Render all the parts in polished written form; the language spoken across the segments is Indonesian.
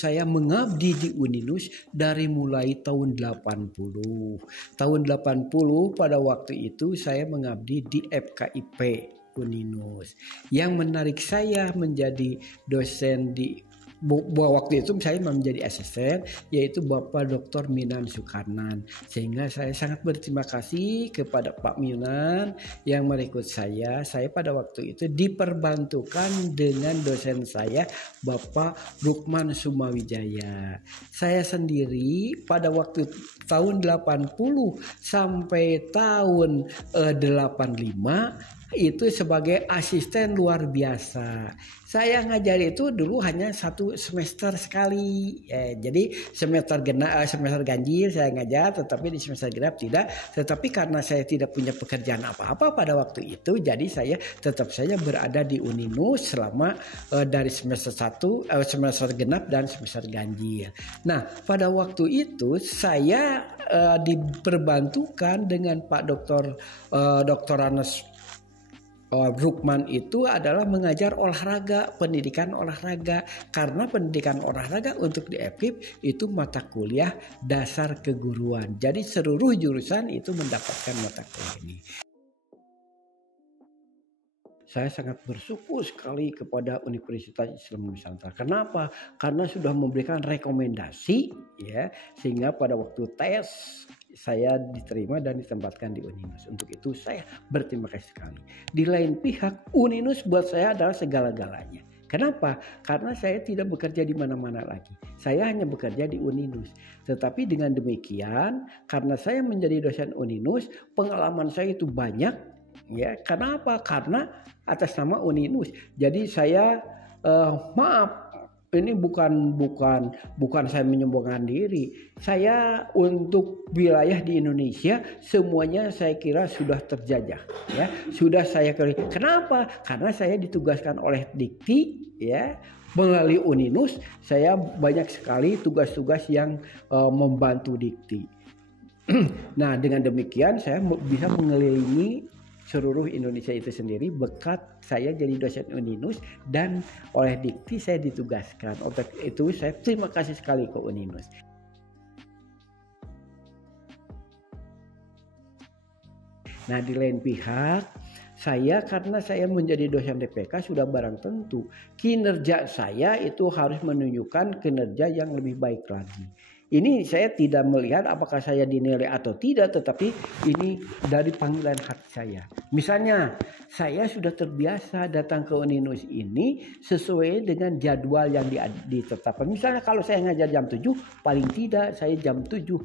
Saya mengabdi di Uninus dari mulai tahun 80. Tahun 80 pada waktu itu saya mengabdi di FKIP Uninus. Yang menarik saya menjadi dosen di waktu itu saya menjadi asisten, yaitu Bapak Dr. Minan Sukarnan. Sehingga saya sangat berterima kasih kepada Pak Minan yang merekrut saya. Saya pada waktu itu diperbantukan dengan dosen saya Bapak Rukman Sumawijaya. Saya sendiri pada waktu tahun 80 sampai tahun 85 itu sebagai asisten luar biasa. Saya ngajar itu dulu hanya 1 semester sekali. Jadi semester ganjil saya ngajar, tetapi di semester genap tidak. Tetapi karena saya tidak punya pekerjaan apa-apa pada waktu itu, jadi saya tetap saja berada di Uninus selama dari semester 1, semester genap dan semester ganjil. Nah, pada waktu itu saya diperbantukan dengan Pak Dr. Anas Rukman itu adalah mengajar olahraga, pendidikan olahraga. Karena pendidikan olahraga untuk di FKIP itu mata kuliah dasar keguruan. Jadi seluruh jurusan itu mendapatkan mata kuliah ini. Saya sangat bersyukur sekali kepada Universitas Islam Nusantara. Kenapa? Karena sudah memberikan rekomendasi, ya, sehingga pada waktu tes saya diterima dan ditempatkan di Uninus. Untuk itu saya berterima kasih sekali. Di lain pihak, Uninus buat saya adalah segala-galanya. Kenapa? Karena saya tidak bekerja di mana-mana lagi. Saya hanya bekerja di Uninus. Tetapi dengan demikian, karena saya menjadi dosen Uninus, pengalaman saya itu banyak. Ya, kenapa? Karena atas nama Uninus. Jadi saya maaf. Ini bukan saya menyombongkan diri. Saya untuk wilayah di Indonesia semuanya saya kira sudah terjajah, ya. Sudah saya kira. Kenapa? Karena saya ditugaskan oleh Dikti, ya. Melalui Uninus saya banyak sekali tugas-tugas yang membantu Dikti. Nah, dengan demikian saya bisa mengelilingi seluruh Indonesia itu sendiri berkat saya jadi dosen Uninus dan oleh Dikti saya ditugaskan. Untuk itu saya terima kasih sekali ke Uninus. Nah, di lain pihak, karena saya menjadi dosen DPK sudah barang tentu kinerja saya itu harus menunjukkan kinerja yang lebih baik lagi. Ini saya tidak melihat apakah saya dinilai atau tidak, tetapi ini dari panggilan hati saya. Misalnya, saya sudah terbiasa datang ke Uninus ini sesuai dengan jadwal yang ditetapkan. Misalnya kalau saya ngajar jam 7, paling tidak saya jam 7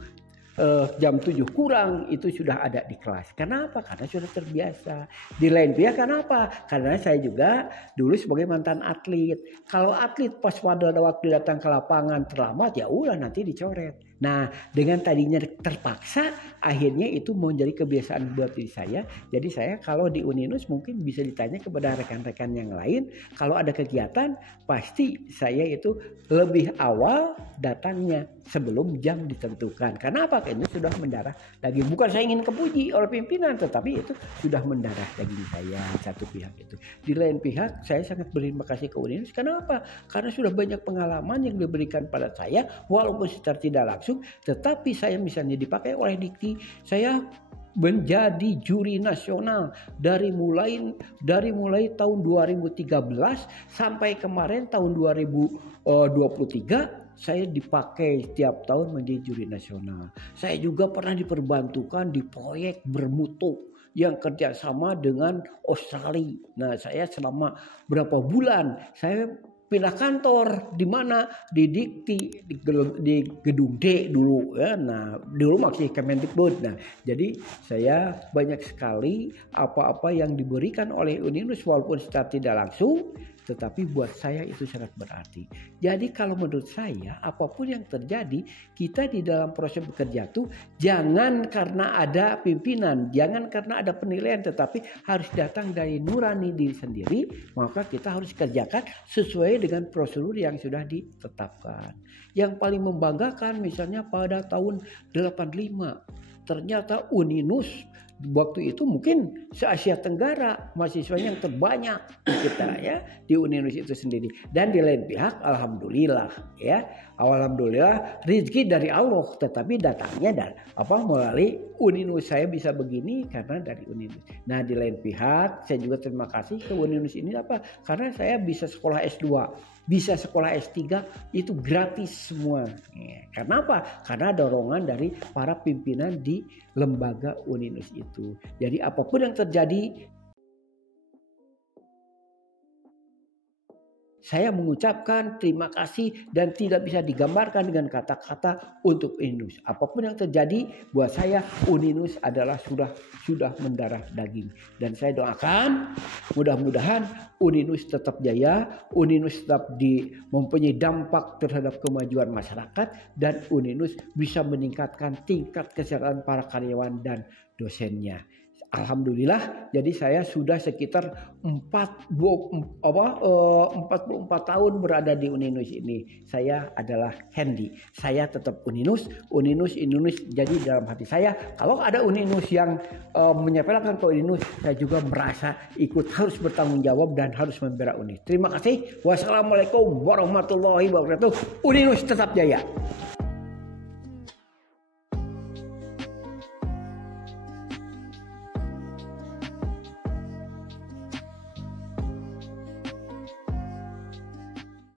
kurang itu sudah ada di kelas. Kenapa? Karena sudah terbiasa. Di lain pihak kenapa? Karena saya juga dulu sebagai mantan atlet. Kalau atlet pas pada waktu datang ke lapangan terlambat, ya udah nanti dicoret. Nah, dengan tadinya terpaksa, akhirnya itu menjadi kebiasaan buat diri saya. Jadi saya kalau di Uninus mungkin bisa ditanya kepada rekan-rekan yang lain. Kalau ada kegiatan, pasti saya itu lebih awal datangnya sebelum jam ditentukan. Kenapa? Karena sudah mendarah daging. Bukan saya ingin kepuji oleh pimpinan, tetapi itu sudah mendarah daging saya satu pihak itu. Di lain pihak, saya sangat berterima kasih ke Uninus. Kenapa? Karena sudah banyak pengalaman yang diberikan pada saya, walaupun secara tidak langsung, tetapi saya misalnya dipakai oleh Dikti, saya menjadi juri nasional dari mulai tahun 2013 sampai kemarin tahun 2023. Saya dipakai setiap tahun menjadi juri nasional. Saya juga pernah diperbantukan di proyek bermutu yang kerjasama dengan Australia. Nah, saya selama berapa bulan saya pindah kantor di mana di Dikti di gedung D dulu, ya. Nah, dulu masih Kemendikbud. Nah, jadi saya banyak sekali apa-apa yang diberikan oleh Uninus walaupun secara tidak langsung, tetapi buat saya itu sangat berarti. Jadi kalau menurut saya apapun yang terjadi, kita di dalam proses bekerja tuh jangan karena ada pimpinan, jangan karena ada penilaian, tetapi harus datang dari nurani diri sendiri. Maka kita harus kerjakan sesuai dengan prosedur yang sudah ditetapkan. Yang paling membanggakan misalnya pada tahun 85 ternyata Uninus Waktu itu mungkin se-Asia Tenggara mahasiswanya yang terbanyak kita ya di Uninus itu sendiri. Dan di lain pihak alhamdulillah ya, alhamdulillah rezeki dari Allah, tetapi datangnya melalui Uninus. Saya bisa begini karena dari Uninus. Nah, di lain pihak saya juga terima kasih ke Uninus ini karena saya bisa sekolah S2, bisa sekolah S3 itu gratis semua. Ya, karena apa? Karena dorongan dari para pimpinan di lembaga Uninus itu. Jadi apapun yang terjadi, saya mengucapkan terima kasih dan tidak bisa digambarkan dengan kata-kata untuk Uninus. Apapun yang terjadi, buat saya Uninus adalah sudah mendarah daging. Dan saya doakan mudah-mudahan Uninus tetap jaya, Uninus tetap mempunyai dampak terhadap kemajuan masyarakat, dan Uninus bisa meningkatkan tingkat kesejahteraan para karyawan dan dosennya. Alhamdulillah, jadi saya sudah sekitar 44 tahun berada di Uninus ini. Saya adalah Hendy. Saya tetap Uninus. Jadi dalam hati saya, kalau ada Uninus yang menyepelekan ke Uninus, saya juga merasa ikut harus bertanggung jawab dan harus membela Uninus. Terima kasih. Wassalamualaikum warahmatullahi wabarakatuh. Uninus tetap jaya.